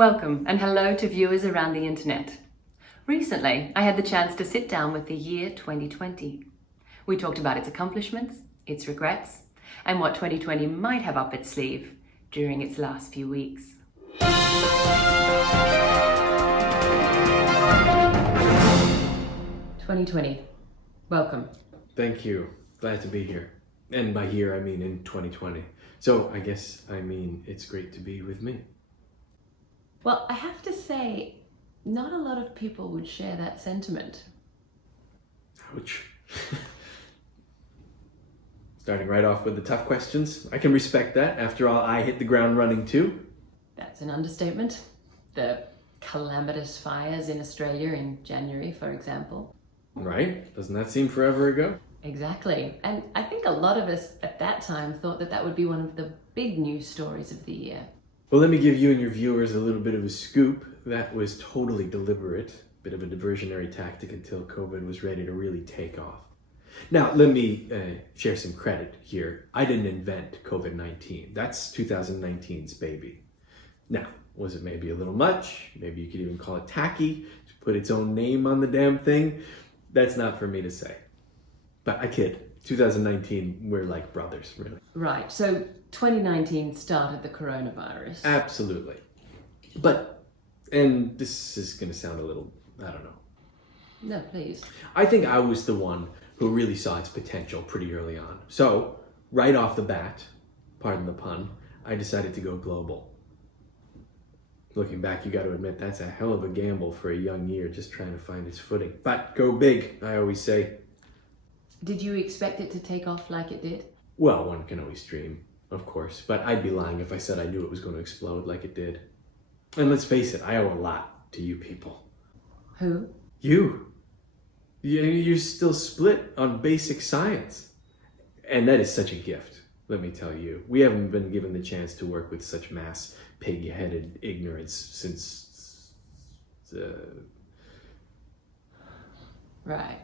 Welcome and hello to viewers around the internet. Recently, I had the chance to sit down with the year 2020. We talked about its accomplishments, its regrets, and what 2020 might have up its sleeve during its last few weeks. 2020, welcome. Thank you. Glad to be here. And by here, I mean in 2020. So I guess I mean it's great to be with me. Well, I have to say, not a lot of people would share that sentiment. Ouch. Starting right off with the tough questions. I can respect that. After all, I hit the ground running too. That's an understatement. The calamitous fires in Australia in January, for example. Right? Doesn't that seem forever ago? Exactly. And I think a lot of us at that time thought that that would be one of the big news stories of the year. Well, let me give you and your viewers a little bit of a scoop. That was totally deliberate. Bit of a diversionary tactic until COVID was ready to really take off. Now, let me share some credit here. I didn't invent COVID-19. That's 2019's baby. Now, was it maybe a little much? Maybe you could even call it tacky to put its own name on the damn thing. That's not for me to say. But I kid. 2019, we're like brothers, really. Right, so 2019 started the coronavirus. Absolutely. But, and this is going to sound a little, I don't know. No, please. I think I was the one who really saw its potential pretty early on. So, right off the bat, pardon the pun, I decided to go global. Looking back, you got to admit that's a hell of a gamble for a young year just trying to find its footing. But go big, I always say. Did you expect it to take off like it did? Well, one can always dream, of course, but I'd be lying if I said I knew it was going to explode like it did. And let's face it, I owe a lot to you people. Who? You. You're still split on basic science. And that is such a gift, let me tell you. We haven't been given the chance to work with such mass pig-headed ignorance since... Right.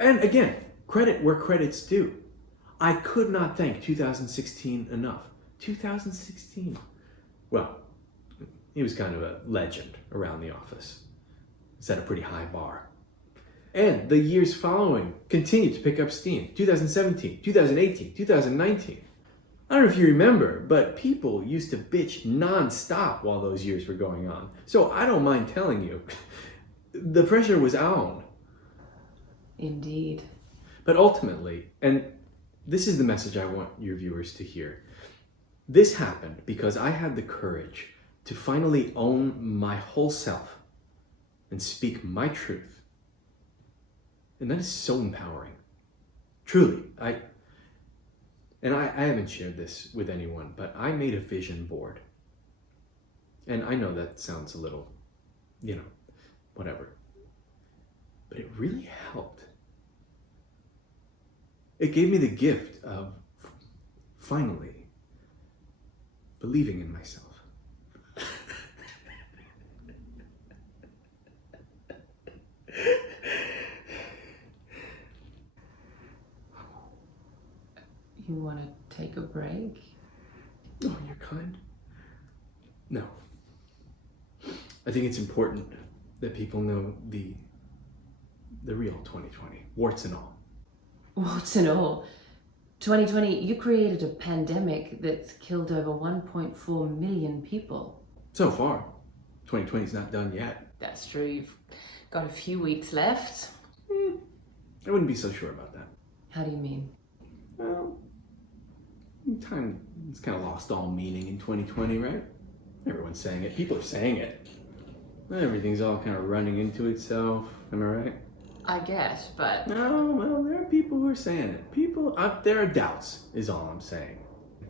And again, credit where credit's due. I could not thank 2016 enough. 2016. Well, he was kind of a legend around the office. Set a pretty high bar. And the years following continued to pick up steam. 2017, 2018, 2019. I don't know if you remember, but people used to bitch non-stop while those years were going on. So I don't mind telling you, the pressure was on. Indeed. But ultimately, and this is the message I want your viewers to hear, this happened because I had the courage to finally own my whole self and speak my truth. And that is so empowering. Truly, I haven't shared this with anyone, but I made a vision board. And I know that sounds a little, whatever. But it really helped. It gave me the gift of finally believing in myself. You want to take a break? Oh, you're kind. No. I think it's important that people know the real 2020, warts and all. What's in all? 2020, you created a pandemic that's killed over 1.4 million people. So far, 2020's not done yet. That's true, you've got a few weeks left. I wouldn't be so sure about that. How do you mean? Well, time has kind of lost all meaning in 2020, right? Everyone's saying it. People are saying it. Everything's all kind of running into itself. Am I right? I guess, but... No, well, there are people who are saying it. There are doubts, is all I'm saying.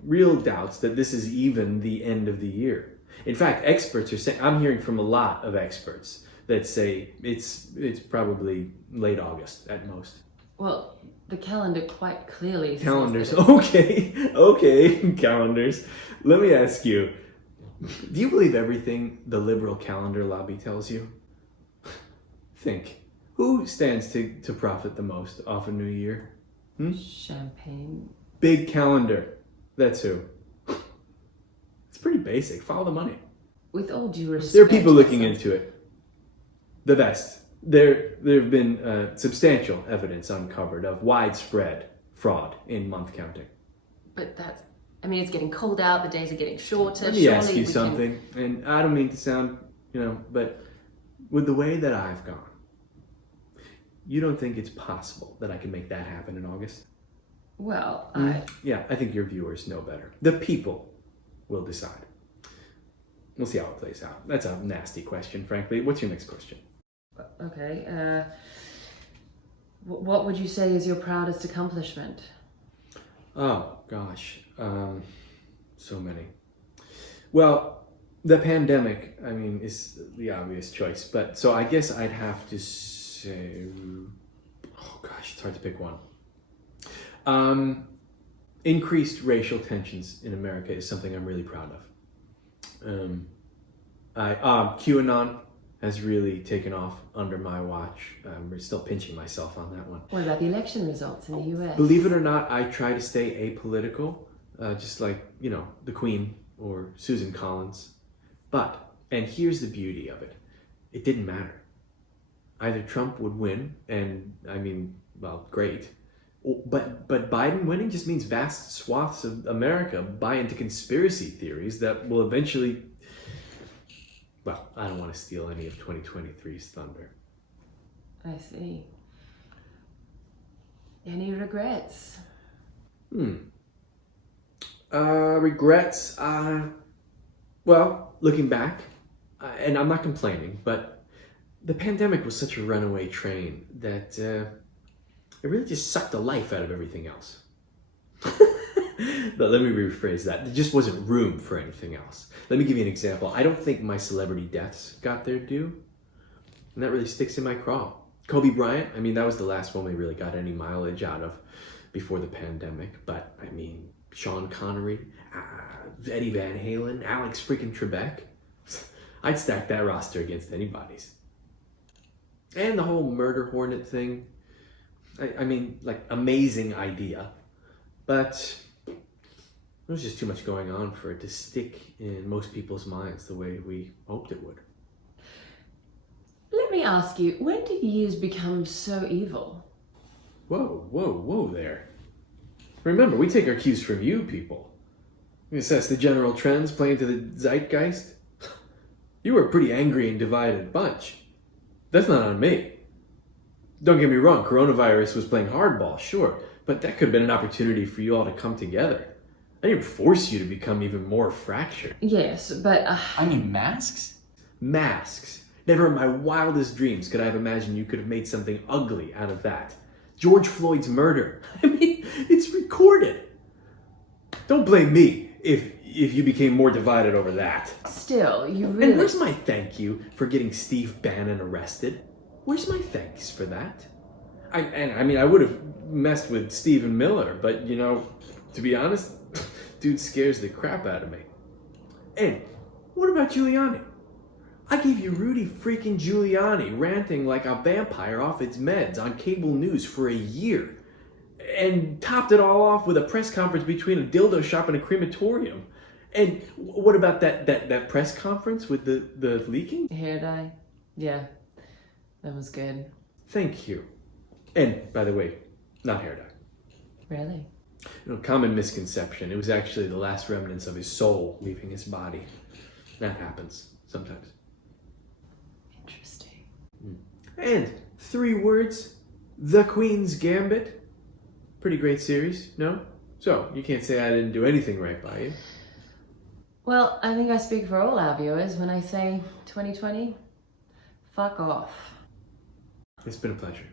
Real doubts that this is even the end of the year. In fact, experts are saying, I'm hearing from a lot of experts that say it's probably late August at most. Well, the calendar quite clearly says Calendars, that okay, calendars. Let me ask you, do you believe everything the liberal calendar lobby tells you? Think. Who stands to profit the most off a new year? Champagne. Big calendar. That's who. It's pretty basic. Follow the money. with all due respect... There are people looking into it. The best. There have been substantial evidence uncovered of widespread fraud in month counting. But that's... I mean, it's getting cold out, the days are getting shorter. Let me ask you something, and I don't mean to sound, but with the way that I've gone, you don't think it's possible that I can make that happen in August? Well, Yeah, I think your viewers know better. The people will decide. We'll see how it plays out. That's a nasty question, frankly. What's your next question? Okay, what would you say is your proudest accomplishment? Oh, gosh. So many. Well, the pandemic, is the obvious choice. But so I guess I'd have to say, oh gosh, it's hard to pick one. Increased racial tensions in America is something I'm really proud of. QAnon has really taken off under my watch. I'm still pinching myself on that one. What about the election results in the US? Believe it or not, I try to stay apolitical, just like, the Queen or Susan Collins. And here's the beauty of it. It didn't matter. Either Trump would win, and great. But Biden winning just means vast swaths of America buy into conspiracy theories that will eventually... Well, I don't want to steal any of 2023's thunder. I see. Any regrets? Regrets? Well, looking back, and I'm not complaining, but the pandemic was such a runaway train that it really just sucked the life out of everything else. But let me rephrase that. There just wasn't room for anything else. Let me give you an example. I don't think my celebrity deaths got their due. And that really sticks in my craw. Kobe Bryant, that was the last one we really got any mileage out of before the pandemic. But, Sean Connery, Eddie Van Halen, Alex freaking Trebek. I'd stack that roster against anybody's. And the whole murder hornet thing. Amazing idea. But there was just too much going on for it to stick in most people's minds the way we hoped it would. Let me ask you, when did years become so evil? Whoa there. Remember, we take our cues from you people. We assess the general trends, play into the zeitgeist. You were a pretty angry and divided bunch. That's not on me. Don't get me wrong, coronavirus was playing hardball, sure, but that could have been an opportunity for you all to come together. I didn't force you to become even more fractured. Yes, but... masks? Masks. Never in my wildest dreams could I have imagined you could have made something ugly out of that. George Floyd's murder. It's recorded. Don't blame me if you became more divided over that. Still, you really... And where's my thank you for getting Steve Bannon arrested? Where's my thanks for that? I would have messed with Stephen Miller, but, to be honest, dude scares the crap out of me. And what about Giuliani? I gave you Rudy freaking Giuliani ranting like a vampire off its meds on cable news for a year. And topped it all off with a press conference between a dildo shop and a crematorium. And what about that press conference with the leaking? Hair dye? Yeah, that was good. Thank you. And, by the way, not hair dye. Really? Common misconception. It was actually the last remnants of his soul leaving his body. That happens sometimes. Interesting. And 3 words, The Queen's Gambit. Pretty great series, no? So, you can't say I didn't do anything right by you. Well, I think I speak for all our viewers when I say 2020, fuck off. It's been a pleasure.